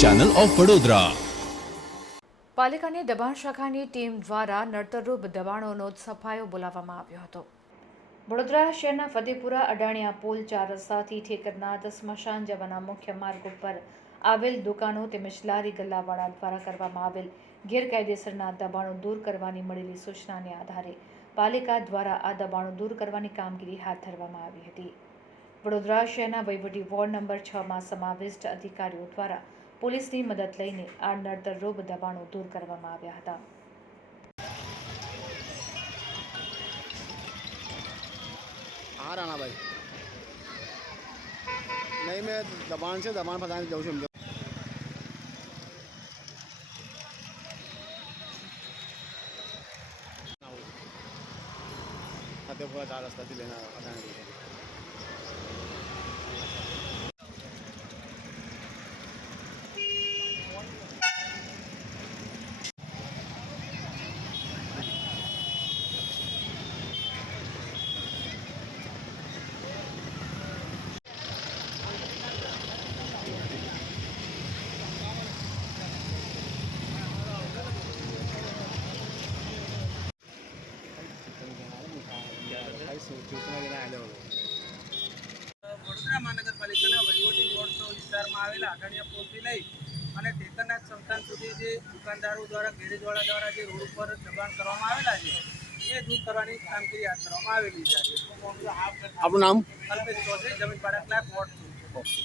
Channel of Vadodara. પાલિકાની દબાણ શાખાની ટીમ દ્વારા નડતરરૂપ દબાણોનો સફાયો બોલાવવામાં આવ્યો હતો। વડોદરા શહેરના ફતેપુરા અડાણિયા પુલ 4 રસ્તાથી ઠેકરનાથ સ્મશાન જવાના મુખ્ય માર્ગ ઉપર આવેલ દુકાનો તેમજ લારી ગલ્લાવાળા દ્વારા કરવામાં આવેલ ગેરકાયદેસરના દબાણો દૂર કરવાની મળેલી સૂચનાને આધારે પાલિકા દ્વારા આ દબાણો દૂર કરવાની કામગીરી હાથ ધરવામાં આવી હતી। વડોદરા શહેરના વહીવટી વોર્ડ નંબર 6માં સમાવિષ્ટ અધિકારીઓ દ્વારા પોલીસની મદદ લઈને આ નડતરરૂપ દબાણો દૂર કરવામાં આવ્યા હતા। हाँ राणा भाई नहीं मैं दबान से दबान फसाने जाऊँ समझो फतेहपुरा 4 रस्ता से लेना अडाणी। વડોદરા મહાનગરપાલિકાના વહીવટી વોર્ડ 6 વિસ્તારમાં આવેલા અડાણિયા પુલથી લઈ અને ઠેકરનાથ સ્મશાન સુધી જે દુકાનદારો દ્વારા ગેરેજવાળા દ્વારા જે રોડ ઉપર દબાણ કરવામાં આવેલા છે એ દૂર કરવાની કામગીરી હાથ ધરવામાં આવેલી છે। आपनु नाम કલ્પેશ ચૌધરી, જમીન ભાડા ક્લાર્ક, વોર્ડ 2।